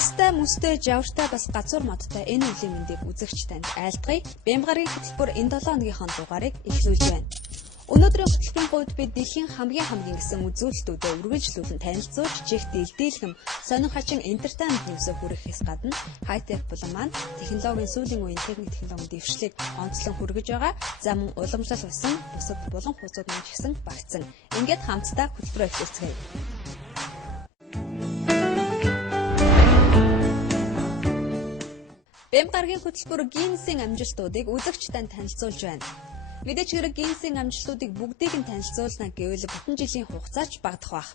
Настай, мөстэй, жавартай бас газар модтой энэ үеийн мэндийг үзэгч танд айлтгая. Бямгаргийн хөтөлбөр энэ 7 хоногийн дугаарыг эхлүүлж байна. Өнөөдрийн хөтөлбөрийн хувьд бид дэлхийн хамгийн гэсэн үзүүлэлтүүдэд үргэлжлүүлэн танилцуулж, чих дэлдээлхэм, сонин хачин entertainment ньюсээ хүргэхээс гадна хай-тек булан маань технологийн сүүлийн үеийн техник технологийн дэвшлиг онцлон хүргэж байгаа. За мөн уламжлалт болсон бусад булан хуцууд маань ч гэсэн багтсан. Ингээд хамтдаа хөтөлбөрөө эхлүүлцгээе. Бямгаргийн хөтөлбөр Гиннесийн амжилтуудыг үзэгч танд танилцуулж байна. Мэдээж хэрэг Гиннесийн амжилтуудыг бүгдийг нь танилцуулна гэвэл бүтэн жилийн хугацаач багдах байх.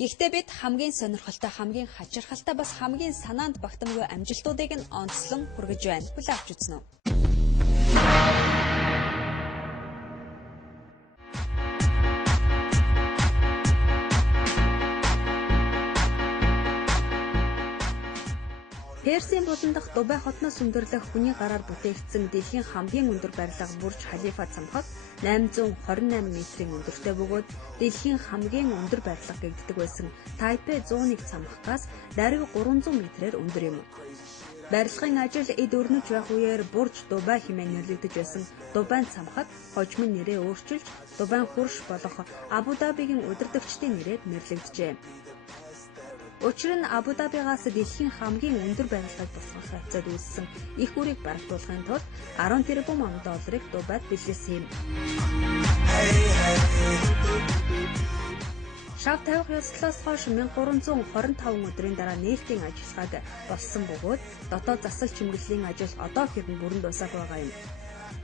Гэхдээ бид хамгийн сонирхолтой, хамгийн хачирхалтай бас хамгийн санаанд багтамгүй амжилтуудыг нь онцлон хүргэж байна. Хүлээн авч үзнэ үү? Персийн булан дахь Дубай хотноос өндөрлөх хүний гараар бүтээгдсэн дэлхийн хамгийн өндөр барилга Бурж Халифа цамхаг 828 метрийн өндөртэй бөгөөд дэлхийн хамгийн өндөр барилга гэгддэг байсан Тайпей 101 цамхагаас даруй 300 метрээр өндөр юм. Барилгын ажил эд өрнөж байх үеэр Бурж Дубай хэмээн нэрлэгдэж байсан Дубай цамхаг хожим нэрээ өөрчилж Дубай хурш болох Абу Дабигийн удирдагчдын нэрээр нэрлэгдэжээ. Учир нь Абу Дабигаас дэлхийн хамгийн өндөр барилгыг босгох хацаад үүссэн их үрийг барагдуулахын тулд 10 тэрбум $10 Дубайд бэлгэлсэн юм. Шав тавих ёслолоос хойш 1325 өдрийн дараа нээлтийн ажиллагааг болсон бөгөөд дотоод засал чимэглэлийн ажил одоо хэрн бүрэн дуусах байгаа юм.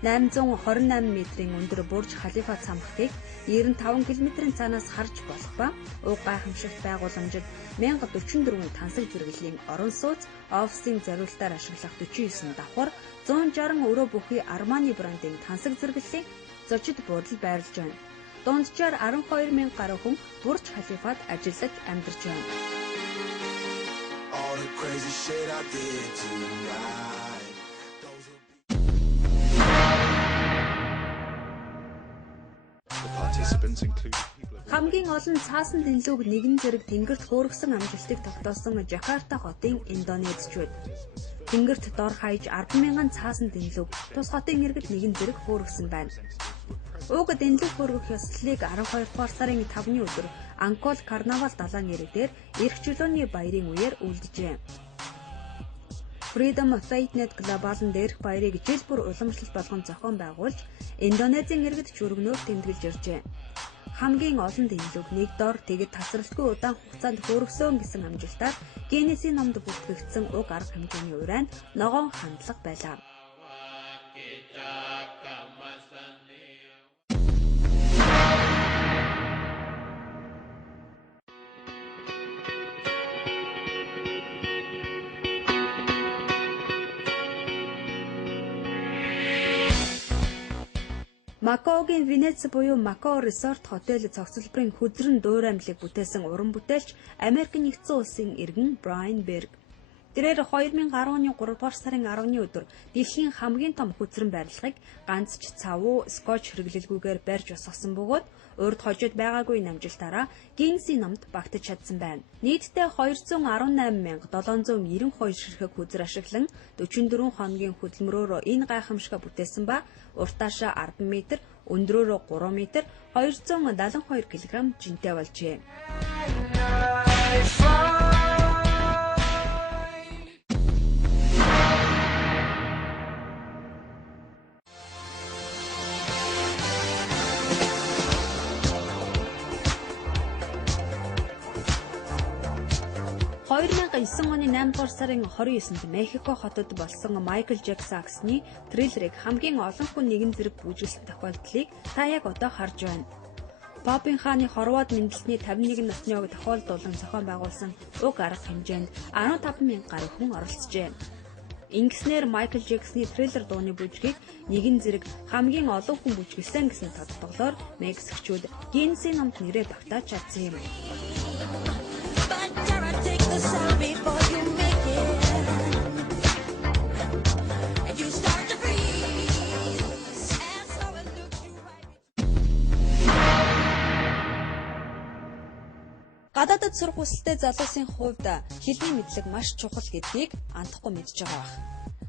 828 метрийн өндөр Бурж Халифа цамхгийг 95 км-ийн цаанаас харж болох ба уг гайхамшигт байгууламжид 1044 тансаг зэрэглэлийн орон сууц, офисын зориулалтаар ашиглах 49 давхар, 160 өрөө бүхий Armani брендийн тансаг зэрэглэлийн зочид буудал байрлаж байна. Дунджаар 12,000 гаруй хүн Бурж Халифад ажиллаж амьдарч байна. Хамгийн олон цаасан тэнлүүг нэгэн зэрэг тэнгэрт хөөргсөн амжилтыг тогтоосон Жакарта хотын Индонезчууд. Тэнгэрт дор хаяж 10,000 цаасан тэнлүүг тус хотын иргэд нэгэн зэрэг хөөргсөн байна. Уг тэнлүүг хөөргөх ёслолыг 12 дугаар сарын 5-ны өдөр Анкол Карнавал далайн иргэдээр эрх чөлөөний баярын үеэр үлджээ. Freedom Fightnet Global-ын дээрх баярыг жил бүр уламжлалт болгон зохион байгуулж, Индонезийн иргэд чүргнөөр тэмдэглэж иржээ. Хамгийн олон тэнлүүг нэг дор тэгэд тасралтгүй удаан хугацаанд хөөргсөн гэсэн амжилтаар Гиннесийн номд бүртгэгдсэн уг арга хэмжээний урайнд ногоон хандлага байлаа. Макаогийн Венец буюу Макао Resort хотел цогцлборын хөдрөн дуураймлыг бүтээсэн уран бүтээлч Америк нэгдсэн улсын иргэн Брайан Берг. Тэрээр 2010 оны 3 дугаар сарын 10-ны өдөр дэлхийн хамгийн том хөдрөн барилгыг ганц ч цавуу скотч хэрэглэлгүйгээр барьж босгосон бөгөөд урд хожид байгаагүй намжилтаараа Гиннесийн номд багтаж чадсан байна. Нийтдээ 218,792 ширхэг хөдөр ашиглан 44 хоногийн хөдөлмөрөөр энэ гайхамшиг бүтээсэн ба уртаашаа 10 м, өндрөөрөө 3 м, 272 кг жинтэй болжээ. оны 8 дугаар сарын 29-нд Мехико хотод болсон Майкл Джексаксны Thriller-ыг хамгийн олон хүн нэгэн зэрэг бүжиглсэн тохиолдлыг та яг одоо харж байна. Попын хааны хорвоод мэндэлсний 51 насны ог тохиолдуулан зохион байгуулсан уг арга хэмжээнд 15,000 гаруй хүн оролцжээ. Ингэснээр Майкл Джексны Thriller дууны бүжгийг нэгэн зэрэг хамгийн олон хүн бүжиглсэн гэсэн тодтоглоор Мексикчууд Гиннесийн номд нэрээ багтааж чадсан юм. Гадаад сурах хүсэлтэй залуусын хувьд хэлний мэдлэг маш чухал гэдгийг андахгүй мэдж байгаа байх.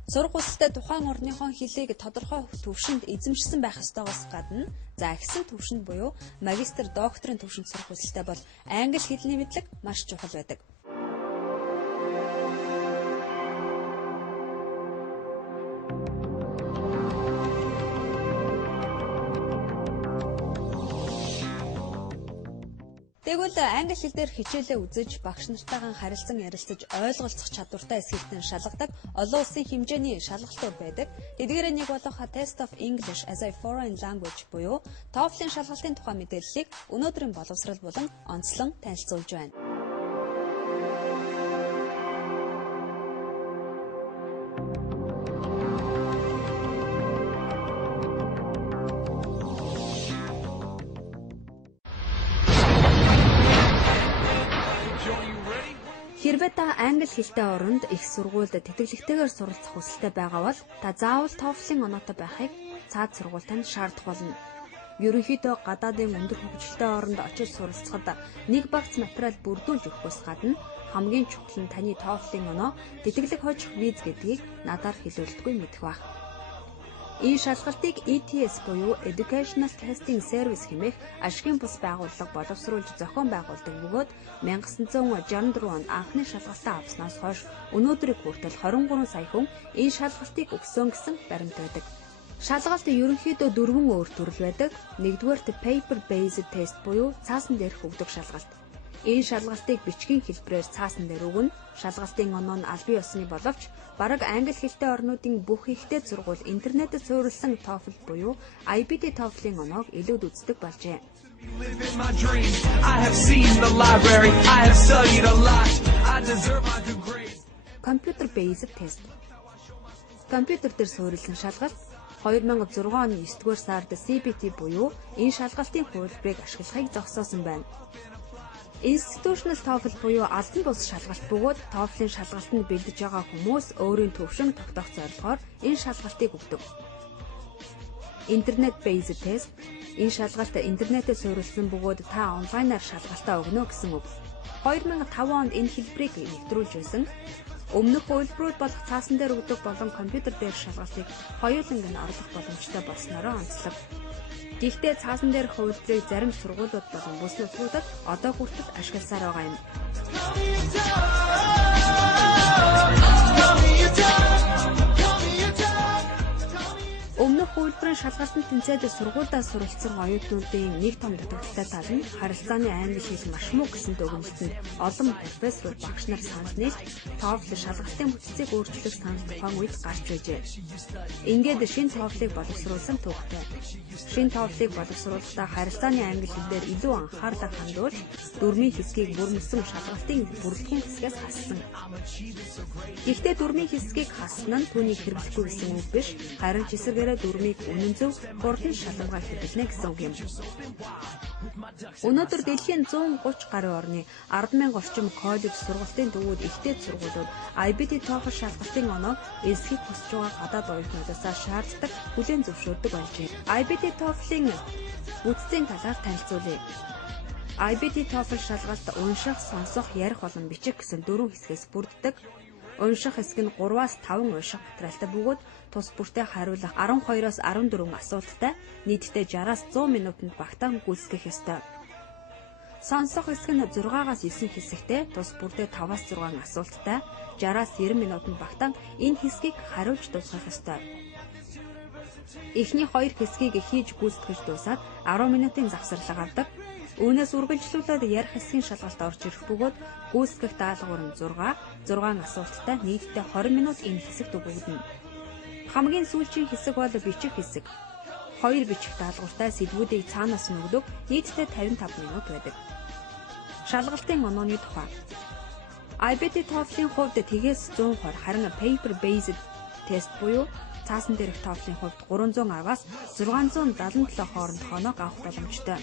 Сурах хүсэлтэй тухайн орныхон хэлийг тодорхой төвшөнд эзэмшсэн байх ёстойгоос гадна ихсэн төвшөнд буюу магистр, докторийн төвшөнд сурах хүсэлтэй бол англи хэлний мэдлэг маш чухал байдаг. Тэгвэл англи хэл дээр хичээлээ үзэж, багш нартайгаа харилцан ярилцаж, ойлголцох чадвартай эсгэлтэн шалгадаг олон улсын хэмжээний шалгалтууд байдаг. Тэдгээрээ нэг болох Test of English as a Foreign Language буюу TOEFL-ийн шалгалтын тухай мэдээллийг өнөөдрийн боловсрал болон онцлон танилцуулж байна. Хэрвээ та англи хэлтэй оронд их сургуульд тэтгэлэгтэйгээр суралцах хүсэлтэй байгаа бол та заавал TOEFL-ийн оноотой байхыг цаад сургуультанд шаардах болно. Ерөнхийдөө гадаадын өндөр хөгжилтэй оронд очиж суралцахад нэг багц материал бүрдүүлж өгөхөөс гадна хамгийн чухал нь таны TOEFL-ийн оноо тэтгэлэг хожих виз гэдгийг надаар хэлүүлдэггүй мэдэх баг. Энэ шалгалтыг ETS буюу Educational Testing Service хэмээх ашигын бус байгууллага боловсруулж зохион байгуулдаг бөгөөд 1964 онд анхны шалгалтаа авсноос хойш өнөөдрийг хүртэл 23 сая хүн энэ шалгалтыг өгсөн гэсэн баримт байдаг. Шалгалт ерөнхийдөө 4 өөр төрөл байдаг. Нэгдүгээрт paper based test буюу цаасан дээрх өгдөг шалгалт. Энэ шалгалтыг бичгийн хэлбэрээр цаасан дээр өгнө. Шалгалтын оноо нь албан ёсны боловч бараг англи хэлтэй орнуудын бүх ихтэй сургууль интернетэд суурилсан TOEFL буюу IBT TOEFL-ийн оноог илүүд үздэг болжээ. Computer based test. Компьютер дээр суурилсан шалгалт 2006 оны 9-р сард CBT буюу энэ шалгалтын хувилбарыг ашиглахыг зогсоосон байна. Institutional TOEFL буюу албан бус шалгалт бөгөөд TOEFL-ийн шалгалтанд бэлдэж байгаа хүмүүс өөрийн төвшин тогтоох зорилгоор энэ шалгалтыг өгдөг. Internet based test. Энэ шалгалт интернетээр суурилсан бөгөөд та онлайнаар шалгалтаа өгнө гэсэн үг. 2005 онд энэ хэлбэрийг нэвтрүүлж байсан. Өмнөх хувилбарууд болох цаасан дээр өгдөг болон компьютер дээр шалгалтыг хоёуланг нь орлох боломжтой болсноороо онцлог. Гэхдээ цаасан дээр хувилбарыг зарим сургуулиуд болон бүс нутгуудад одоо хүртэл ашигласаар байгаа юм. Өмнөх хувилбарын шалгалтанд тэнцээд сургуульдаа суралцсан оюутнуудын нэг том дутагдaltaй тал нь харилцааны англи хэл маш муу гэсэн дүгнэлтэнд олон профессор багш нар санал нийлж TOEFL шалгалтын бүтцийг өөрчлөх санал тухайн үед гарч байжээ. Ингээд шинэ TOEFL-ыг боловсруулсан төвхтэй. Шинэ TOEFL-ыг боловсруулахдаа харилцааны англи хэлээр илүү анхаарлаа хандуулж дөрмийн хэсгийг бүрмэлсэн шалгалтын бүрэлдэхүүн хэсгээс хассан. Гэхдээ дөрмийн хэсгийг хасна нь түүнийг хэрэглэхгүй гэсэн үг биш, харин жисэргээрээ дөрмийг үнэн зөв хурдан шалгангаа хэрэглэнэ гэсэн үг юм. Өнөөдөр дэлхийн 130 гаруй орны 10,000 орчим коллеж сургалтын төвүүд ихтэй сургуулиуд IBT TOEFL шалгалтын оноог эсхийг хүсэж байгаа гадаад оюутнуудаас шаарддаг хүлээн зөвшөөрдөг болжээ. IBT TOEFL-ийн бүтцийн талаар танилцуулъя. IBT TOEFL шалгалт унших, сонсох, ярих болон бичих гэсэн 4 хэсгээс бүрддэг. Унших хэсэг нь 3-аас 5 унших материалтай бөгөөд тус бүртээ хариулах 12-оос 14 асуулттай нийтдээ 60-аас 100 минутанд багтаан гүйцэтгэх ёстой. Сонсох хэсэг нь 6-аас 9 хэсэгтэй тус бүртээ 5-аас 6 асуулттай 60-аас 90 минутанд багтаан энэ хэсгийг хариулж дуусгах ёстой. Эхний 2 хэсгийг хийж гүйцэтгэж дуусаад 10 минутын завсарлага авдаг. Үүнээс үргэлжлүүлээд ярих хэсгийн шалгалт орж ирэх бөгөөд гүйцэтгэх даалгавар нь 6 асуулттай нийтдээ 20 минут энэ хэсэгт өгөгдөнө. Хамгийн сүүлийн хэсэг бол бичих хэсэг. 2 бичих даалгавартай сэдвүүдийг цаанаас нь өгдөг, нийтдээ 55 минут байдаг. Шалгалтын онооны тухай. IBT TOEFL-ийн хувьд тгээс 120 харин paper based test буюу цаасан дээрх TOEFL-ийн хувьд 310-аас 677 хоорондох оноог авах боломжтой.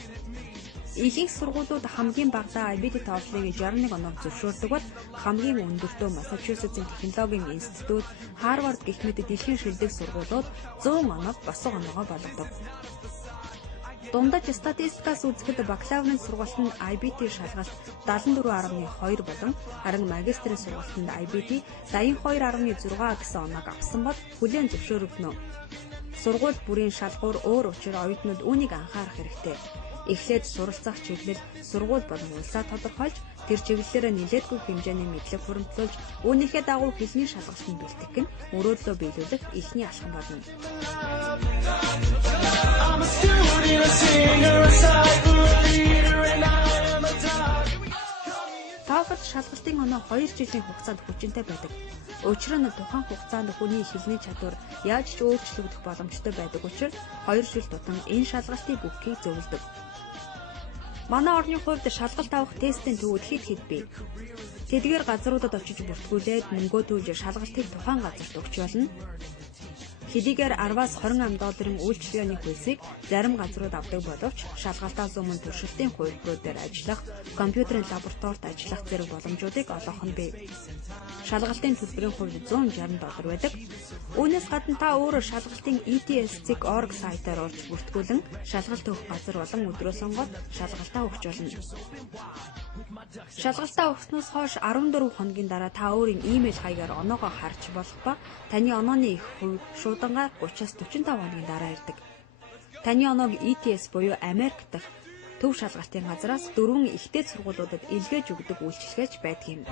Ихэнх сургуулиуд хамгийн багадаа IBT TOEFL-ыг 61 оноор зөвшөөрдөг бол хамгийн өндөртөө Массачусетсын технологийн институт, Харвард гэх мэт дэлхийн шилдэг сургуулиуд 100 оноор босго оноогоо болгодог. Дундаж статистикаас үзэхэд бакалаврын сургалтанд IBT шалгалт 74.2 болон харин магистрийн сургалтанд IBT 82.6 гэсэн оноог авсан бол хүлээн зөвшөөрөгдөнө. Сургууль бүрийн шалгуур өөр учраас оюутнууд үүнийг анхаарах хэрэгтэй. Эхлээд суралцах чиглэл, сургууль болон улсаа тодорхойлж, тэр чиглэлээр нэлээдгүй хэмжээний мэдлэг хуримтлуулж, үүнийхээ дагуу хэлний шалгалтанд бэлтгэх нь мөрөөдлөө биелүүлэх эхний алхам болно. TOEFL шалгалтын оноо 2 жилийн хугацаанд хүчинтэй байдаг. Учир нь тухайн хугацаанд хүний хэлний чадвар яаж ч өөрчлөгдөх боломжтой байдаг учраас 2 жил тутам энэ шалгалтын бүгдийг зөвлөдөг. Манай орны хувьд шалгалт авах тестийн төвүүд хэд бий. Тэдгээр газруудад очиж бүртгүүлээд мөнгөө төлж шалгалтыг тухайн газарт өгч болно. Хэдийгээр 10-аас 20 $20 үйлчилгээний хөлсийг зарим газрууд авдаг боловч шалгалтаас өмнө туршилтын хувилбарууд дээр ажиллах, компьютерийн лабораторид ажиллах зэрэг боломжуудыг олгох нь бий. Шалгалтын төлбөрийн хувьд $160 байдаг. Үүнээс гадна та өөрөө шалгалтын ETSC.org сайтаар орж бүртгүүлэн шалгалт өгөх газар болон өдрөө сонгоод шалгалтаа өгч болно. Шалгалтаа өгснөөс хойш 14 хоногийн дараа та өөрийн имэйл хаягаар оноогоо харж болох ба таны онооны их хувь шуудангаар 30-аас 45 хоногийн дараа ирдэг. Таны оноог ETS буюу Америк дахь төв шалгалтын газраас 4 ихтэй сургуулиудад илгээж өгдөг үйлчилгээч байдаг юм.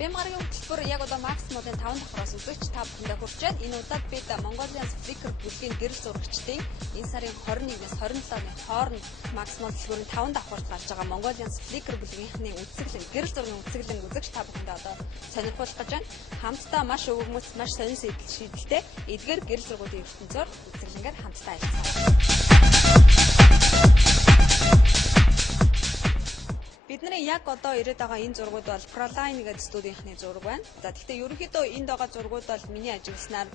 Бямгаргийн хөтөлбөр яг одоо Максимодын 5 давхраас үзэгч та бүхэндээ хүрч байна. Энэ удаад бид Mongolian Flickr бүлгийн гэрэл зурагчдын энэ сарын 21-ээс 27-ны хооронд Максимод төлбөрийн 5 давхарт гарч байгаа Mongolian Flickr бүлгийнхний үзэсгэлэн гэрэл зургийн үзэсгэлэн үзэгч та бүхэндээ одоо сонирхуулах гэж байна. Хамтдаа маш өвгмөц, маш сонин шийдэлтэй эдгээр гэрэл зургуудын ертөнцөөр үзэсгэлэнгээр хамтдаа ажилласан. Бидний яг одоо ирээд байгаа энэ зургууд бол Proline гэдэг студийнхны зураг байна. За гэхдээ ерөнхийдөө энд байгаа зургууд бол миний ажигласнаар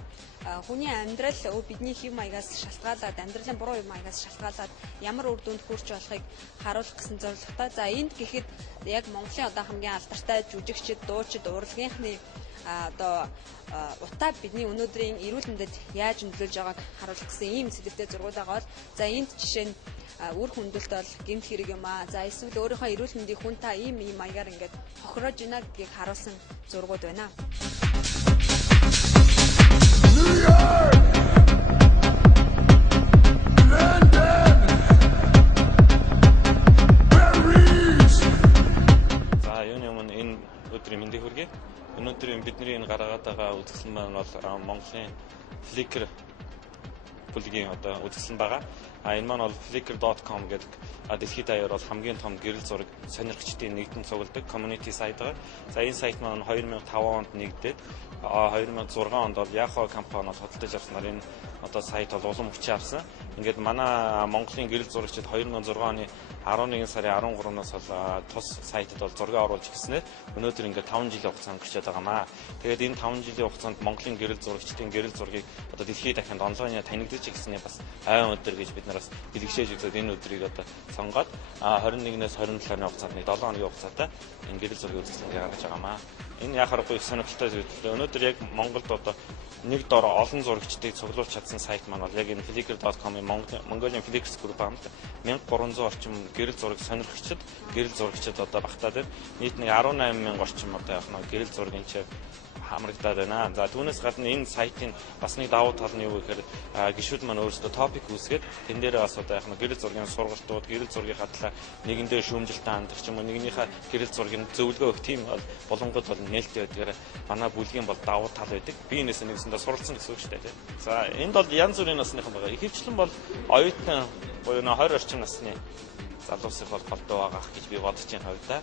хүний амьдрал бидний хэв маягаас шалтгаалаад, амьдралын буруу хэв маягаас шалтгаалаад ямар үр дүнд хүрч болохыг харуулах гэсэн зорилготой. За энд гэхэд яг Монголын одоо хамгийн алдартай жүжигчид, дуучид, урлагийнхны одоо утаа бидний өнөөдрийн эрүүл мэндэд яаж нөлөөлж байгааг харуулах гэсэн ийм сэдвтэй зургууд байгаа бол за энд жишээ нь үр хөндөлт бол гэмт хэрэг юм аа. За эсвэл өөрийнхөө эрүүл мэндийг хүн та ийм маягаар ингээд хохироож байна гэдгийг харуулсан зургууд байна. За юуны өмнө энэ өдрийн мэндийг хүргэе. Өнөөдөр бидний энэ гаргаад байгаа үзэсгэлэн маань бол Монголын Flickr бүлгийн одоо үзэсгэлэн байгаа. Энэ маань бол flickr.com гэдэг дэлхийд даяар бол хамгийн том гэрэл зураг сонирхчдын нэгдэн цугладаг community сайт байгаа. За энэ сайт маань 2005 онд нэгдээд 2006 онд бол Yahoo компаниуд хөдөлж авснаар энэ одоо сайт бол улам хүчээ авсан. Ингээд манай Монголын гэрэл зурагчид 2006 оны 11 сарын 13-наас бол тус сайтад бол зураг оруулж гиснээр өнөөдөр ингээд 5 жилийн хугацаанд гэрчээд байгаамаа. Тэгээд энэ 5 жилийн хугацаанд Монголын гэрэл зурагчдын гэрэл зургийг одоо дэлхийд дахинд онлайнаар танигдаж гиснээ бас айн өдөр гэж бид нараас бэлгшээж үзээд энэ өдрийг одоо сонгоод 21-ээс 27-ны хугацаанд 7 хоногийн хугацаатай энэ гэрэл зургийн үзэсгэлэнг гаргаж байгаамаа. Энэ яхахгүй сонирхолтой зүйл. Өнөөдөр яг Монголд одоо нэг дор олон зурагчдыг цуглуулж чадсан сайт маань бол яг энэ flickr.com-ын Mongolian Flickr group хамт 1300 орчим гэрэл зураг сонирхогчд, гэрэл зурагчид одоо багтаад байна. Нийт нэг 18000 орчим одоо яг нэг гэрэл зургийн чиг хамрагдаад байна. За түүнээс гадна энэ сайтын бас нэг давуу тал нь юу гэхээр гишүүд маань өөрсдөө топик үүсгээд тэн дээр бас одоо яг нэг гэрэл зургийн сургалтууд, гэрэл зургийн хадлаа нэгэндээ шүүмжилтээ хандах ч юм уу нэгнийхээ гэрэл зургийн зөвлөгөө өгөх тийм болонгод бол нээлттэй байдгаар манай бүлгийн бол давуу тал байдаг. Би энэс нэгсэндээ суралцсан гэсэн үг шүү дээ. За энд бол янз бүрийн насныхан байгаа. Ихэвчлэн бол оюутан буюу 20 орчим насны залуусыг бол голдоо байгаах гэж би бодож байна хувьдаа.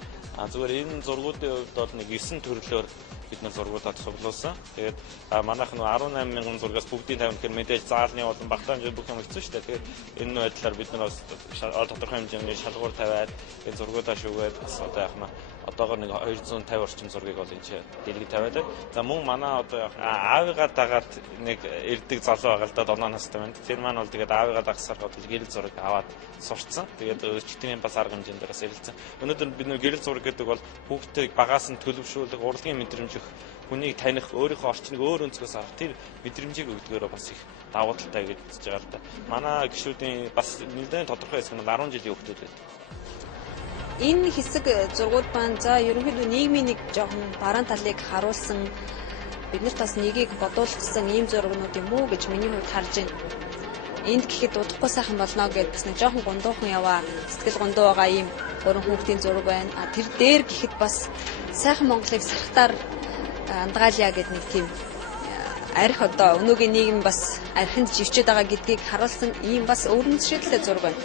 Зүгээр энэ зургуудын хувьд бол нэг 9 төрлөөр бид нар зургуудад цуглуулсан. Тэгээд манайх нь 18000 зургаас бүгдийн тавих гэхээр мэдээж заалны болон багтаан бүх юм хэцүү шүү дээ. Тэгээд энэ байдлаар бид нар тодорхой хэмжээний шалгуур тавиад энэ зургуудаа шүүгээд одоо яг одоогоор нэг 250 орчим зургийг бол энэ дэлгэж тавиад. За мөн манай одоо аавыгаа дагаад нэг эрдэг залуу байгаа л да 7 настай байна. Тэр маань бол тэгээд аавыгаа дагсаар бол гэрэл зураг аваад сурцсан. Тэгээд өчтөрийн бас арга хэмжээндээс ярилцсан. Өнөөдөр бид нөө гэрэл зураг гэдэг бол хүүхдийг багаас нь төлөвшүүлэх, урлагийн мэдрэмж өгөх, хүнийг таних, өөрийнхөө орчныг өөр өнцгөөс харах тэр мэдрэмжийг өгдөгөөрөө бас их давуу талтай гэж үзэж байгаа л да. Манай гишүүдийн бас нэлээд тодорхой хэсэг нь 10 жилийн хүүхдүүд байдаг. Энэ хэсэг зургууд маань за ерөнхийдөө нийгмийн нэг жоохон бараан талыг харуулсан биднэрт бас нэгийг бодуулсан ийм зургууд юм уу гэж миний хувьд харж байна. Энд гэхэд удахгүй сайхан болно гэж бас нэг жоохон гондоохон яваа сэтгэл гондоо байгаа ийм гурван хүүхдийн зураг байна. Тэр дээр гэхэд бас сайхан Монголыг сархтаар андгаалъя гэдэг нэг тийм арх одоо өнөөгийн нийгэм бас архинд живчээд байгаа гэдгийг харуулсан ийм бас өөрөмжшөлтэй зураг байна.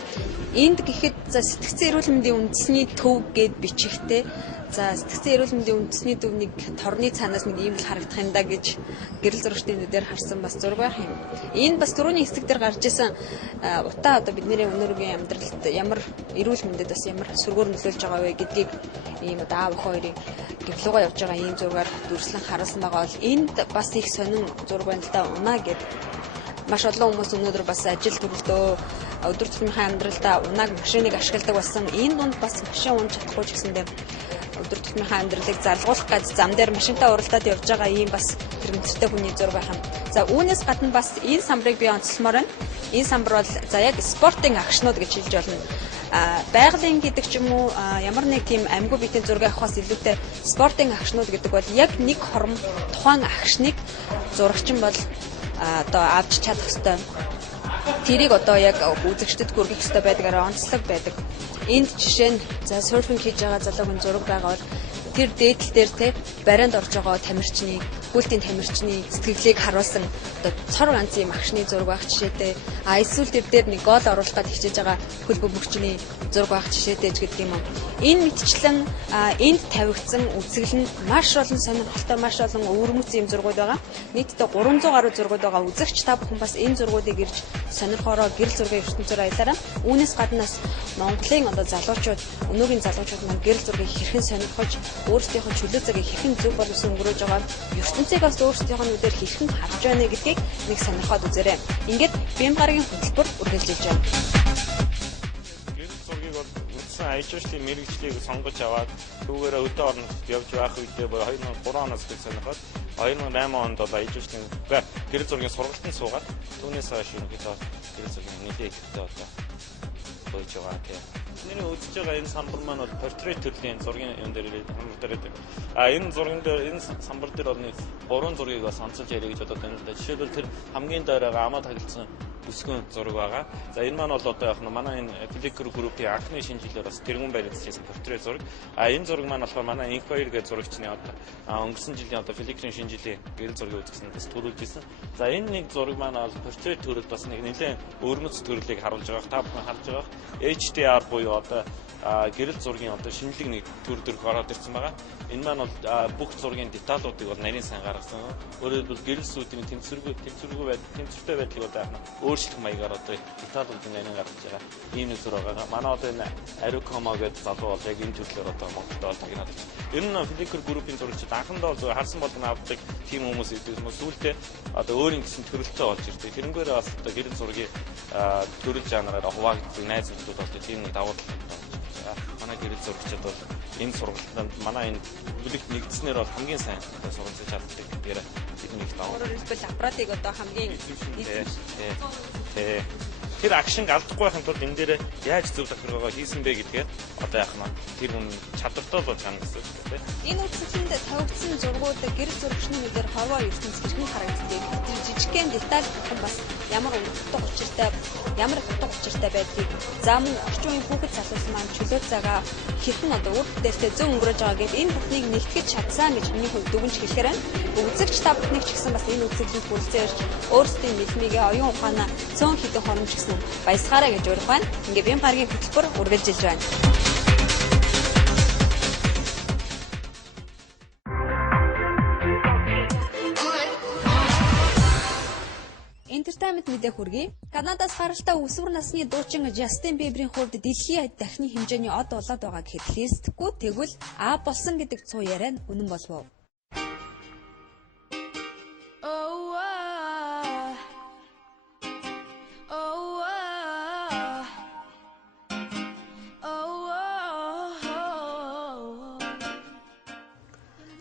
Энд гэхэд за сэтгцэн эрүүл мэндийн үндэсний төв гэд бичихтэй. За сэтгцэн эрүүл мэндийн үндэсний төвнийг торны цаанаас нэг ийм л харагдах юм да гэж гэрэл зурагчдын дээр харсан бас зураг байх юм. Энэ бас түрүүний хэсэг дээр гарч исэн утаа одоо бидний өнөөгийн амьдралд ямар эрүүл мэндэд бас ямар сүргээр нөлөөлж байгаа вэ гэдгийг ийм одоо аав охин хоёрын гэвлүүгээ явж байгаа ийм зургаар дүрслэн харуулсан байгаа бол энд бас их сонин зураг байна л да. Унаа гэдэг маш олон хүмүүс өнөөдөр бас ажил төрөлдөө өдөр тутмынхаа амьдралдаа унааг машиныг ашигладаг болсон. Энэ дунд бас машин унж чадахгүй ч гэсэндээ өдөр тутмынхаа амьдралыг зарлуулах гэж зам дээр машинтаа уралдаад явж байгаа ийм бас тэрэгцтэй хүний зураг байх юм. За үүнээс гадна бас энэ самбарыг би онцлмоор байна. Энэ самбар бол за яг спортын агшнууд гэж хэлж болно. Байгалийн гэдэг ч юм уу ямар нэг тийм амьгүй биетийн зураг авахаас илүүтэй спортын агшнууд гэдэг бол яг нэг хором тухайн агшныг зурагчин бол одоо авч чадах ёстой. Тэрийг одоо яг үзэгчдэд хүргэх ёстой байдгаараа онцлог байдаг. Энд жишээ нь за серфинг хийж байгаа залуугийн зураг байгаа бол тэр дээдл дээр те барианд орж байгаа тамирчны, гүйлтийн тамирчны сэтгэлийг харуулсан одоо цор ганц юм агшны зураг байх жишээтэй. Эсвэл тэр дээр нэг гол оруулах гэж хичээж байгаа хөл бөмбөгчний зураг байх жишээтэй ч гэдэг юм уу. Энэ мэтчлэн энд тавигдсан үзэглэл нь маш олон сонирхолтой, маш олон өвөрмөц юм зургууд байгаа. Нийтдээ 300 гаруй зургууд байгаа. Үзэгч та бүхэн бас энэ зургуудыг ирж сонирхороо гэрэл зургийн ертөнцөөр аялаараа. Үүнээс гаднаас Монголын одоо залуучууд, өнөөгийн залуучууд маань гэрэл зургийг хэрхэн сонирхож, өөрсдийнхөө чөлөө цагийг хэрхэн зөв боловсон өнгөрөөж байгаа, ертөнцийг бас өөрсдийнхөө нүдээр хэрхэн харж байна гэдгийг нэг сонирхоод үзээрэй. Ингээд Бямгаргийн хөтөлбөр үргэлжилж байна. Гэрэл зургийг бол үндсэн аялжуулалтын мэргэжлийг сонгож аваад түүгээрээ өдөө орнод явж байх үедээ 2003 оноос гэж сонирхоод 2008 онд бол аялжуулалтын гэрэл зургийн сургалтанд суугаад түүнээс хойш ерөнхийдөө гэрэл зургийн нэлээд ихэвчлэн одоо болж байгаа тийм. Миний үзэж байгаа энэ самбар маань бол портрет төрлийн зургийн юм дээр хамт дээр. Энэ зурган дээр энэ самбар дээр бол нэг 3 зургийг бас онцолж ярих гэж бодоод байна л да. Жишээлбэл тэр хамгийн дээр байгаа амаа тагласан өсгөн зураг байгаа. За энэ маань бол одоо яг нь манай энэ Flickr группийн анхны шинжилгээр бас тэргүүн баримтжсэн портрет зураг. Энэ зураг маань болохоор манай Inquire гэдэг зурагчны одоо өнгөрсөн жилийн одоо Flickr-ийн шинжилгээ гэрэл зургийг үзэсгэлэнээс төрүүлж ирсэн. За энэ нэг зураг маань бол портрет төрөл бас нэг нэлээд өрмөц төрлийг харуулж байгаа. Та бүхэн харж байгаа. HDR буюу одоо гэрэл зургийн одоо шинэлэг нэг төр төрх ороод ирсэн байгаа. Энэ маань бол бүх зургийн деталуудыг бол нарийн сайн гаргасан. Өөрөөр хэлбэл гэрэл сүүдийн тэмцвэртэй байдлыг одоо өөрчлөх маягаар одоо деталуудыг нарийн гаргаж байгаа. Ийм нэг зураг байгаа. Манай одоо энэ Arucomo гэдэг залуу бол яг энэ төрлөөр одоо Монголд бол тагнаад байна. Энэ нь Flickr группийн зурагчид анхандаа бол харсан болгоно авдаг тийм хүмүүс идэв юм. Сүүлдээ одоо өөрийн гэсэн төрөлтөө болж ирдэг. Тэрнгээр бас одоо гэрэл зургийн төрөл жанраараа хуваагддаг найз нөхдөд бол тийм нэг давуу тал байна. Манай гэрэл зурагчид бол энэ сургалтанд манай энэ бүлэгт нэгдснээр бол хамгийн сайн сургалтын чаддаг гэдгээр бидний их даваа. Өөрөөр хэлбэл аппаратыг одоо хамгийн тэр акшинг алдахгүй байхын тулд энэ дээр яаж зөв захиргаагаа хийсэн бэ гэдгээ одоо яах нь тэр хүн чадвартай болж байгаа гэсэн үг тийм. Энэ үзэсгэлэнд тавигдсан зургууд гэрэл зурагчны нүдээр ховоо ертөнц хэрхэн харагддаг. Тэр жижигхэн деталь бүхэн бас ямар утга учиртай байдгийг зам орчин үеийн хүүхэд залуус маань чөлөө цагаа хэрхэн одоо үр бүтээлтэй зөв өнгөрөөж байгаа гэдээ энэ бүхнийг нэгтгэж чадсан гэж миний хувьд дүгнж хэлэхээр байна. Үзэгч та бүхнийг ч гэсэн бас энэ үзэсгэлэнт хүрэлцэн ирж өөрсдийн нийгмийн оюун ухаанаа цөөн хідэн хормж гэсэн баясгаарай гэж урих байна. Ингээ Бямгаргийн хөтөлбөр үргэлжилж байна. Энд entertainment мэдээ хүргэе. Канадаас харалтай өсвөр насны дуучин Justin Bieber-ийн хувьд дэлхийн дахны хэмжээний од болоод байгааг хэлэхгүй тэгвэл А болсон гэдэг цуу яриа нь үнэн болов уу?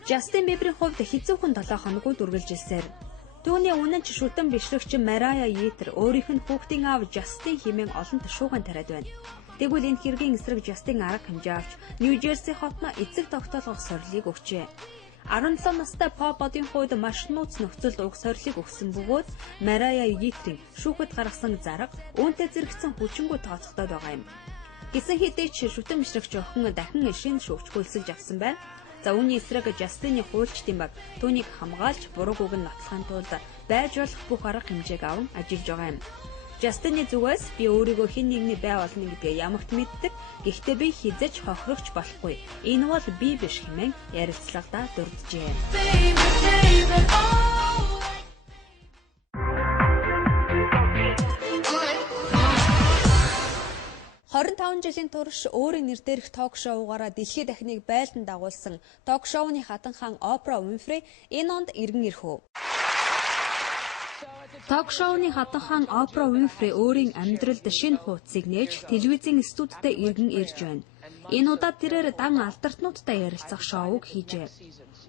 Justin Bieber-ийн хувьд хэцүүхэн 7 хоногуд үргэлжилсээр түүний үнэн ч шүтэн бичлэгч Mariah Yeater өөрийнх нь хүүхдийн аав Justin хэмээн олон тушуухан тариад байна. Тэгвэл энэ хэргийн эсрэг Justin арга хэмжээ авч New Jersey хотно эцэг тогтоолгох сорилыг өгчээ. 17 настай pop одын хувьд маш нууц нөхцөлд уг сорилыг өгсөн бөгөөд Mariah Yeater-ийн шүүхэд гаргасан зарга үүнтэй зэрэгцэн хүчингү тооцогдоод байгаа юм. Гэсэн хэдий ч шүтэн бичлэгч охин дахин шинэ шүүгч хөлсөлж авсан байна. За үүний эсрэг Justin-ийн хуульчдын баг түүнийг хамгаалж бурууг үг нь нотлохын тулд байж болох бүх арга хэмжээг аван ажиллаж байгаа юм. Justin-ийн зүгээс би өөрийгөө хэн нэгний бай болно гэдгээ ямагт мэддэг. Гэхдээ би хизэж хохирогч болохгүй. Энэ бол би биш хэмээн ярилцлагадаа дурджээ. 25 жилийн турш өөрийн нэр дээрх ток шоугаараа дэлхийд дахныг байлдан дагуулсан ток шоуны хатан хаан Oprah Winfrey энэ онд иргэн ирхүү. Ток шоуны хатан хаан Oprah Winfrey өөрийн амьдралд шинэ хуудсыг нээж телевизийн студидд иргэн ирж байна. Энэ удаад тэрээр дан алдартнуудтай ярилцах шоуг хийжээ.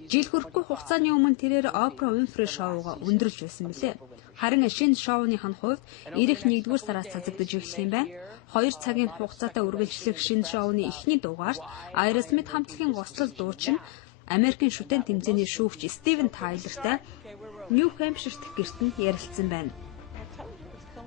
Жил хүрэхгүй хугацааны өмнө тэрээр Oprah Winfrey шоугаа өндөрлж байсан билээ. Харин шинэ шоуныхын хувьд ирэх 1-р сараас цацагдж эхлэх юм байна. 2 цагийн хугацаатай үргэлжлэх шинэ шоуны эхний дугаарт Aerosmith хамтлагийн гослол дуучин Америкийн шүтэн тэмцээний шүүгч Steven Tyler-тай New Hampshire дэх гэрт нь ярилцсан байна.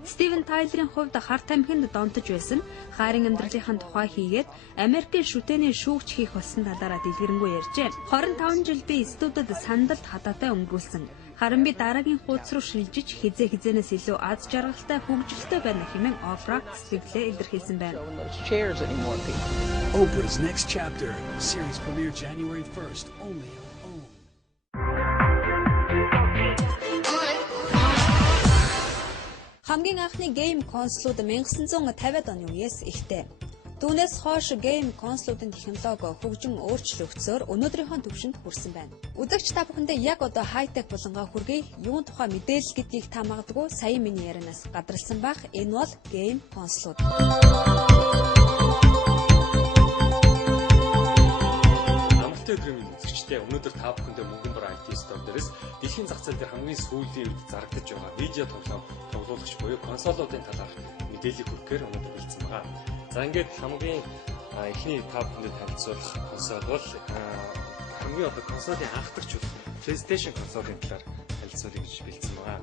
Steven Tyler-ийн хувьд харт амхинд донтож байсан хайрын амьдралынхаа тухай хийгээд Америкийн шүтэний шүүгч хийх болсон талаараа дэлгэрэнгүй ярьжээ. 25 жил би студид сандалд хадаатай өнгөрүүлсэн. Харин би дараагийн хуудас руу шилжиж хизээнээс илүү аз жаргалтай хөгжилтэй байна хэмээн Oprah сэтгэлээ илэрхийлсэн байна. Oprah's next chapter, series premiere January 1st, only on OWN. Хамгийн анхны гейм консолууд 1950-ад оны үеэс ихтэй. Түүнээс хойш гейм консолуудын технологи хөгжин өөрчлөгдсөөр өнөөдрийнхөө түвшинд хүрсэн байна. Үзэгч та бүхэндээ яг одоо хайтек болонгоо хүргэе. Юун тухай мэдээлэл гэдгийг та магадгүй сая миний ярианаас гадралсан байх. Энэ бол гейм консолууд. Амралтай өдрийн үзэгчтэй өнөөдөр та бүхэндээ мөнгөн бор IT Store дээрээс дэлхийн зах зээл дээр хамгийн сүүлийн үед зарагдаж байгаа видео тоглоомч буюу консолуудын талаар мэдээлэл хүргэхээр өнөөдөр бэлдсэн байгаа. За ингээд хамгийн эхний та бүхэнд танилцуулах консол бол хамгийн одоо консолын анхдагч бол PlayStation консолын талаар танилцуулъя гэж бэлдсэн байгаа.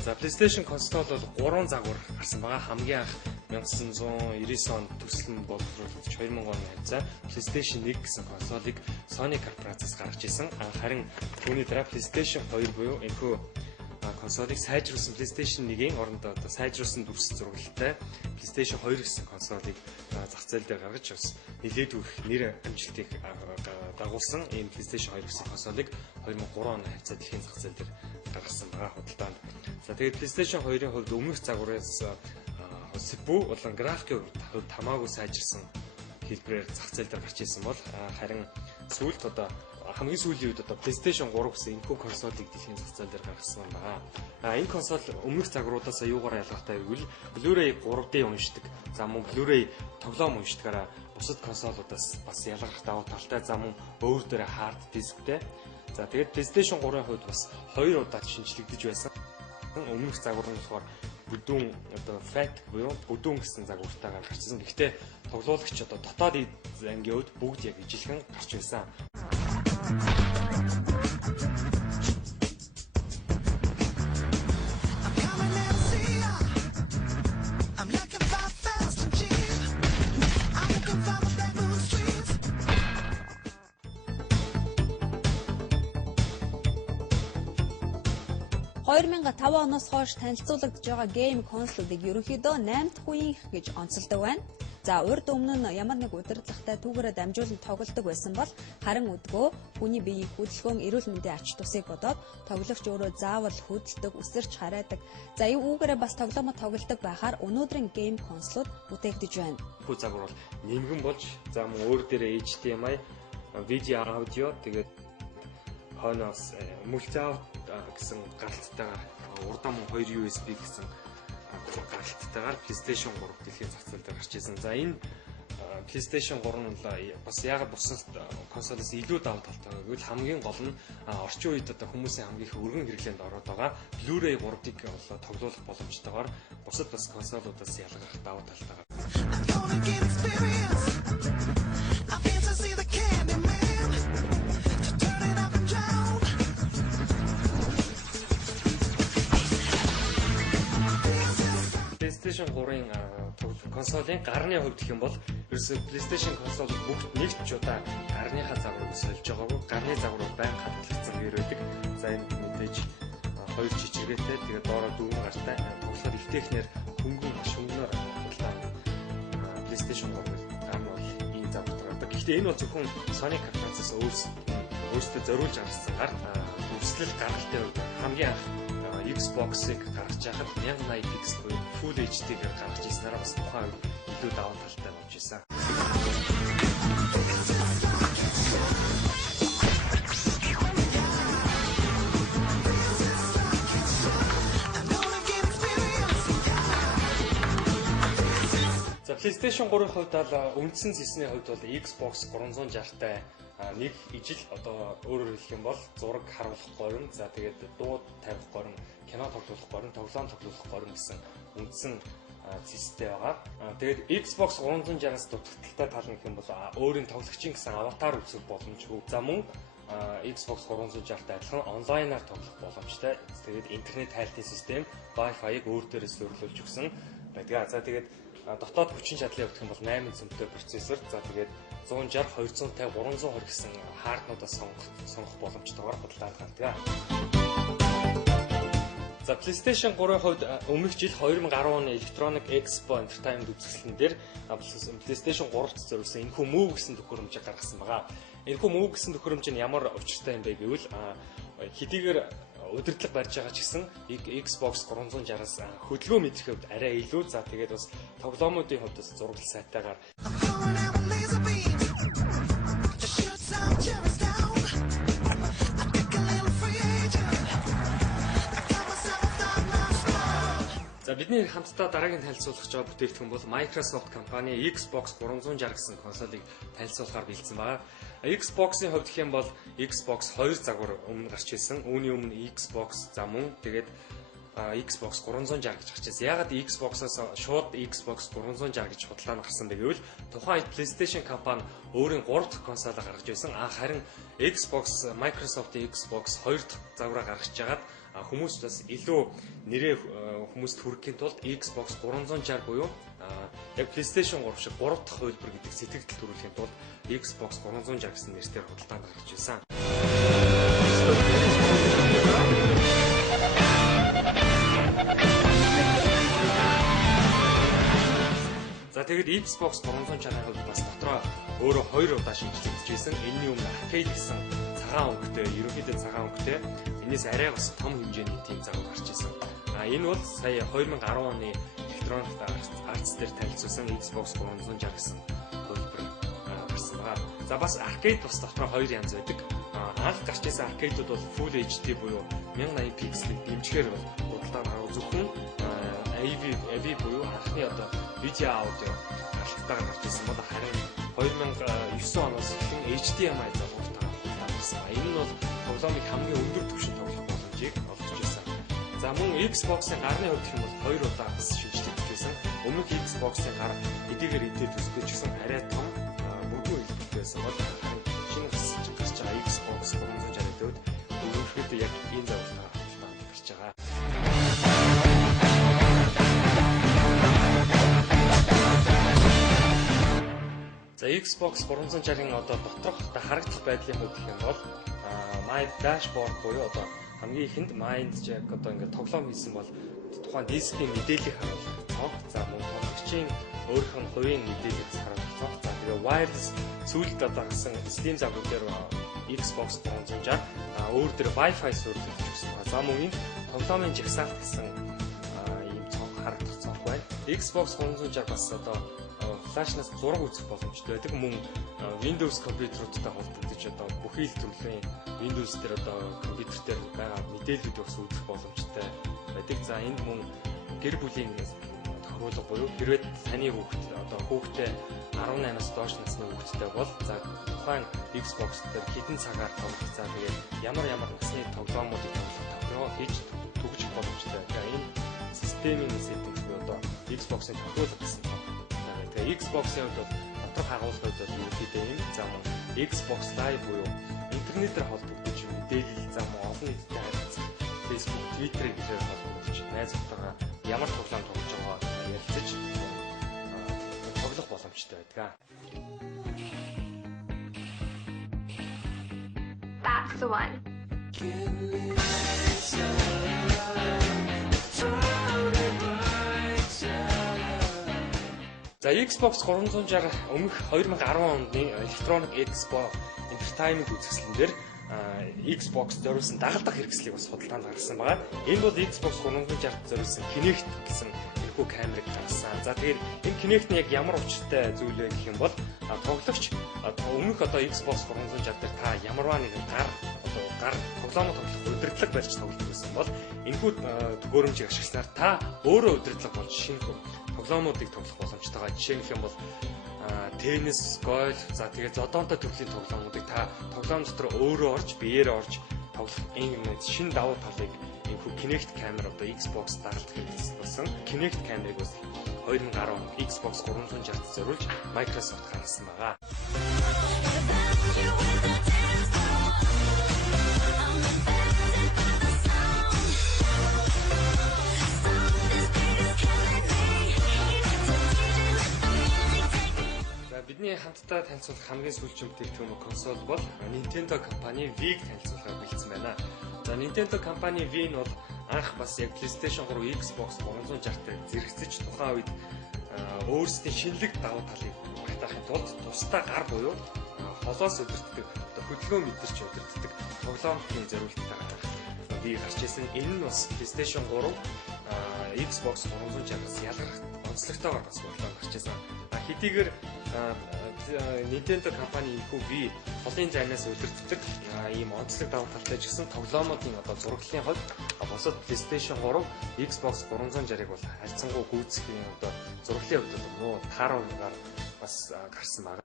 За PlayStation консол бол 3 загвар гарсан байгаа. Хамгийн анх 1999 онд төсөл нь боловсруулж 2000 оны хавцаа PlayStation 1 гэсэн консолыг Sony корпорациас гаргаж ирсэн. Харин түүний дараа PlayStation 2 буюу энэхүү консолыг сайжруулсан PlayStation 1-ийн оронд одоо сайжруулсан дүрс зургалтай PlayStation 2 гэсэн консолыг зах зээл дээр гаргаж бас нэлээд их нэр амжилтыг дагуулсан энэ PlayStation 2 гэсэн консолыг 2003 оны хавцаа дэлхийн зах зээл дээр гаргасан байгаа худалдаанд. За тэгээд PlayStation 2-ын хувьд өмнөх загвараас CPU болон графикийн хувьд хамаагүй сайжирсан хэлбэрээр зах зээл дээр гарч ирсэн бол харин сүүлд одоо хамгийн сүүлийн үед одоо PlayStation 3 гэсэн энэхүү консолыг дэлхийн зах зээл дээр гаргасан байгаа. Энэ консол өмнөх загваруудаас юугаар ялгаатай гэвэл Blu-ray 3D уншдаг. За мөн Blu-ray тоглоом уншдагаараа бусад консолуудаас бас ялгарх давуу талтай. За мөн өөр дээр hard diskтэй. За тэгээд PlayStation 3-ын хувьд бас 2 удаа шинжлэгдэж байсан. Өмнөх загвар нь болохоор бүдүүн одоо fat буюу бүдүүн гэсэн загвартаагаар гарчсан. Гэхдээ тоглуулагч одоо дотоод ангийн хувьд бүгд яг ижилхэн гарч байсан. (2005) оноос хойш танилцуулагдж байгаа гейм консолуудыг ерөнхийдөө 8 дахь үеийнх гэж онцолдог байна. За урд өмнө нь ямар нэг удирдлагатай түүгээрээ дамжуулан тоглодог байсан бол харин өдгөө хүний биеийг хөдөлгөөн эрүүл мэндийн ач тусыг бодоод тоглогч өөрөө заавал хөдөлдөг, үсэрч хараадаг. За үүгээрээ бас тоглоомод тоглодог байхаар өнөөдрийн гейм консолууд бүтээгдэж байна. Хүү загвар бол нэмгэн болж за мөн өөр дээрээ HDMI, видео, аудио тэгээд хойноос мультиаут гэсэн гаралттайгаар урдаан 2 USB гэсэн гаралттайгаар PlayStation 3 дэлхийн зах зээл дээр гарч ирсэн. За энэ PlayStation 3 нь бас яг бусад консолоос илүү давуу талтай гэвэл хамгийн гол нь орчин үед одоо хүмүүсийн хамгийн их өргөн хэрэглээнд ороод байгаа Blu-ray 3D-г тоглох боломжтойгоор бусад бас консолуудаас ялгарх давуу талтай. PlayStation 3-ын консолийн гарны хувьд гэх юм бол ерөөсөө PlayStation консол бүгд нэгд ч удаа гарныхаа загварыг сольж байгаагүй. Гарны загвар байн хатгалцсан байдаг. За энэ мэдээж хоёр жижигрээтэй тэгээд доороо дөрвөн гартай тоглоход эвтэхнэр хөнгөн шөнгөнөр хатгалтай PlayStation 3 гар нь бол ийм загвартай гардаг. Гэхдээ энэ бол зөвхөн Sony корпорацаас өөрсдөө зориулж гаргасан гар үргэлжлэл гаргалтай хувьд хамгийн анх Xbox-ыг гаргаж яхад 1080p буюу Full HD-гээр гаргаж ирснээр бас тухайн үед илүү давуу талтай болж ирсэн. За PlayStation 3-ын хувьд бол үндсэн зэсний хувьд бол Xbox 360-тай нэг ижил одоо өөрөөр хэлэх юм бол зураг харуулах горим, за тэгээд дуу тавих горим, кино тоглох горим, тоглоом тоглох горим гэсэн үндсэн зэстэй байгаа. Тэгээд Xbox 360-аас дутагдaltaй тал нь гэх юм бол өөрийн тоглогчийн гэсэн аватар үзэх боломжгүй. За мөн Xbox 360-тай адилхан онлайнаар тоглох боломжтой. Тэгээд интернет хайлтын систем, Wi-Fi-г өөр дээрээс зөвлөж өгсөн байдаг. За тэгээд дотоод хүчин чадлын хувьд гэх юм бол 8 цөмтэй процессор, за тэгээд 160, 250, 320 гэсэн хаарднуудаас сонгох боломжтойгоор худалдаад гардаг. За PlayStation 3-ын хувьд өмнөх жил 2010 оны Electronic Expo Entertainment үзэсгэлэн дээр PlayStation 3-т зориулсан энэхүү Move гэсэн төхөөрөмжийг гаргасан байгаа. Энэхүү Move гэсэн төхөөрөмж нь ямар учиртай юм бэ гэвэл хэдийгээр удирдлага барьж байгаа ч гэсэн Xbox 360-аас хөдөлгөөн мэдрэх хувьд арай илүү. За тэгээд бас тоглоомуудын хувьд бас зураглал сайтаагаар за бидний хамтдаа дараагийн танилцуулах байгаа бүтээгдэхүүн бол Microsoft компани Xbox 360 гэсэн консолыг танилцуулахаар бэлдсэн байгаа. Xbox-ийн хувьд гэх юм бол Xbox 2 загвар өмнө гарч ирсэн. Үүний өмнө Xbox за мөн тэгээд Xbox 360 гэж гарч ирсэн. Ягаад Xbox-аас шууд Xbox 360 гэж худлаа гарсан бэ гэвэл тухайн PlayStation компани өөрийн 3 дахь консолоо гаргаж байсан. Харин Xbox Microsoft-ийн Xbox 2 дахь загвараа гаргаж жагаад хүмүүс бас илүү нэрээ хүмүүст хүрэхийн тулд Xbox 360 буюу яг PlayStation 3 шиг 3 дахь хөлбөр гэдэг сэтгэл төрүүлэхийн тулд Xbox 360 гэсэн нэрээр худалдаанд гарч ирсэн. За тэгээд Xbox 360-ын хувьд бас дотроо өөрөө 2 удаа шинжилэгдэж байсан. Энэний өмнө Arcade гэсэн цагаан өнгөтэй, ерөнхийдөө цагаан өнгөтэй энэс арай бас том хэмжээний тийм загвар гарч ирсэн. Энэ бол сая 2010 оны Electronic Arts дээр танилцуулсан Xbox 360 гэсэн хөлбөр гарсан байгаа. За бас Arcade бас дотроо 2 янз байдаг. Анх гарч ирсэн Arcade-ууд бол Full HD буюу 1080p пикселийг дэмжихээр бол худалдаа гаргав зөвхөн AV буюу анхны одоо видео аудио гаралтайгаар гарч ирсэн бол харин 2009 оноос эхлэн HDMI загвартай гарсан. Энэ нь бол тоглоомыг хамгийн өндөр түвшинд тоглох боломжийг олгож ирсэн. За мөн Xbox-ын гарны хувьд гэх юм бол 2 удаа бас шинжилэгдэж байсан. Өмнөх Xbox-ын гар эдгээр эдгээр төстэй ч гэсэн арай том бүгд хэлбэртэй байсан бол шинэ гарч байгаа Xbox 360 дэд өөрөөр яг энэ загвартай гарч байгаа. За Xbox 360-ын одоо доторх харагдах байдлын хувьд гэх юм бол My Dashboard буюу одоо хамгийн ихэнд Mind яг одоо ингээд тоглоом хийсэн бол тухайн дискийн мэдээллийг харуулах цог. За мөн тоглогчийн өөрийнх нь хувийн мэдээллийг харуулах цог. За тэгээ wireless сүүлд одоо гасан Steam загвар дээр Xbox 360 өөр дээр Wi-Fi суурилж өгсөн байна. За мөн энэ тоглоомын жагсаалт гэсэн ийм цог харагдах цог байна. Xbox 360 бас одоо флашнаас зураг үзэх боломжтой байдаг. Мөн Windows компьютеруудтай холбогдож одоо бүхий л төрлийн Windows дээр одоо компьютер дээр байгаа мэдээллүүд бас үзэх боломжтой байдаг. За энд мөн гэр бүлийн тохируулга буюу хэрвээ таны хүүхдээ 18-аас доош насны хүүхдтэй бол за тухайн Xbox дээр хэдэн цагаар тоглох, за тэгээд ямар насны тоглоомуудыг тоглох хийж түгжих боломжтой. Тэгээ энэ системийн сэтгүүл буюу одоо Xbox-ын тохируулга гэсэн. Тэгээ Xbox-ын хувьд бол доторх агуулгууд бол ерөнхийдөө юм. За мөн Xbox Live буюу интернетээр холбогдож мэдээлэл, за мөн олон нийтэд харилцах Facebook, Twitter-ийн хэлээр холбогдож найз нөхдөөрөө ямар тоглоом тоглож байгааг ярилцаж тоглох боломжтой байдаг. That's the one. За Xbox 360 өмнөх 2010 онд Electronic Expo Entertainment үзэсгэлэн дээр Xbox зориулсан дагалдах хэрэгслийг бас судалтаанд гаргасан байгаа. Энэ бол Xbox 360 зориулсан Kinect гэсэн энэхүү камерыг гаргасан. За тэгэхээр энэ Kinect нь яг ямар учиртай зүйл вэ гэх юм бол тоглогч өмнөх одоо Xbox 360 дээр та ямарваа нэгэн гар тоглоомод тоглох удирдлага барьж тоглох гэсэн бол энэхүү төгөөрөмжийг ашигласнаар та өөрөө удирдлага болж шинэ тоглоомуудыг тоглох боломжтой. Жишээ нь юм бол теннис, гольф, за тэгээд зодоонтой төрлийн тоглоомуудыг та тоглоом дотор өөрөө орж, биеэрээ орж тоглох энэ шинэ давуу талыг энэхүү Kinect камер одоо Xbox дагалдах хэрэглэсэн болсон. Kinect камерыг бас 2010 онд Xbox 360-д зориулж Microsoft гаргасан байгаа. Бидний хамтдаа танилцуулах хамгийн сүүлчийн бүтээгдэхүүн консол бол Nintendo компани Wii-г танилцуулахаар бэлдсэн байна. За Nintendo компани Wii нь бол анх бас яг PlayStation 3, Xbox 360-тай зэрэгцэж тухайн үед өөрсдийн шинэлэг давуу талыг багтаахын тулд тусдаа гар буюу холоос өдөртдөг хөдөлгөөн мэдэрч өдөртдөг тоглоомын зориулалтаар Wii гарч ирсэн. Энэ нь бас PlayStation 3, Xbox 360-аас ялгарх онцлогтойгоор бас бодлоо гарч ирсэн. Хэдийгээр Nintendo компани энэхүү Wii холын зайнаас өдөртдөг ийм онцлог давуу талтай ч гэсэн тоглоомуудын одоо зураглалын хувьд босод PlayStation 3, Xbox 360-ыг бол харьцангуй гүйцэтгэхийн одоо зураглалын хувьд муу тааруугаар бас гарсан байна.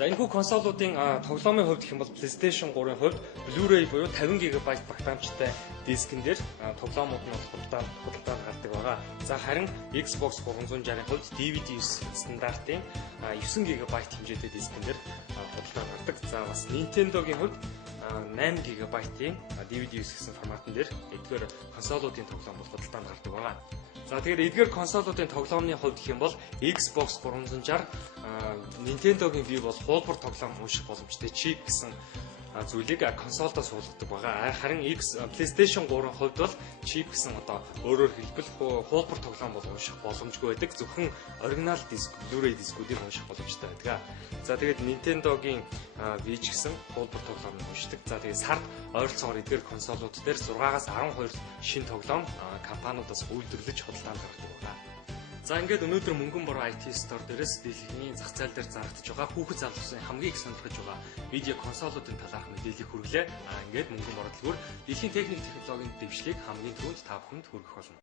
За энэхүү консолуудын тоглоомын хувьд гэх юм бол PlayStation 3-ын хувьд Blu-ray буюу 50 GB багтаамжтай дискэн дээр тоглоомууд нь худалдаанд гардаг байгаа. За харин Xbox 360-ын хувьд DVD стандартын 9 GB хэмжээтэй дискэн дээр худалдаанд гардаг. За бас Nintendo-гийн хувьд 8 GB-ийн DVD гэсэн форматн дээр эдгээр консолуудын тоглоом бол худалдаанд гардаг байгаа. За тэгэхээр эдгээр консолуудын тоглоомны хувьд гэх юм бол Xbox 360, Nintendo-гийн Wii бол хуулбар тоглоом унших боломжтой чип гэсэн зүйлийг консолдоо суулгадаг байгаа. Харин PlayStation 3-ын хувьд бол чип гэсэн одоо өөрөөр хэлбэл хуулбар тоглоом бол унших боломжгүй байдаг. Зөвхөн оригинал диск, Blu-ray дискүүдийг унших боломжтой байдаг. За тэгээд Nintendo-гийн Wii ч гэсэн хуулбар тоглоом уншдаг. За тэгээд сард ойролцоогоор эдгээр консолууд дээр 6-аас 12 шинэ тоглоом компаниудаас үйлдвэрлэж худалдаанд гаргадаг байна. За ингээд өнөөдөр мөнгөн бороо IT Store дээрээс дэлхийн зах зээл дээр зарагдж байгаа хүүхэд залуусын хамгийн их сонирхож байгаа видео консолуудын талаарх мэдээллийг хүргэлээ. Ингээд мөнгөн бороо дэлгүүр дэлхийн техник технологийн дэвшлиг хамгийн түрүүнд та бүхэнд хүргэх болно.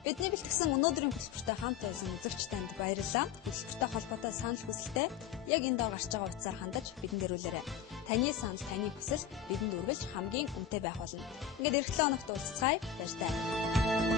Бидний бэлтгэсэн өнөөдрийн хөтөлбөртэй хамт байсан үзэгч танд баярлалаа. Хөтөлбөртэй холбоотой санал хүсэлтээ яг энэ доор гарч байгаа утсаар хандаж бидэнд дөрүүлээрэй. Таны санал, таны хүсэл бидэнд үргэлж хамгийн үнэтэй байх болно. Ингээд эх 7 хоногт уулзцаая. Баяр таа.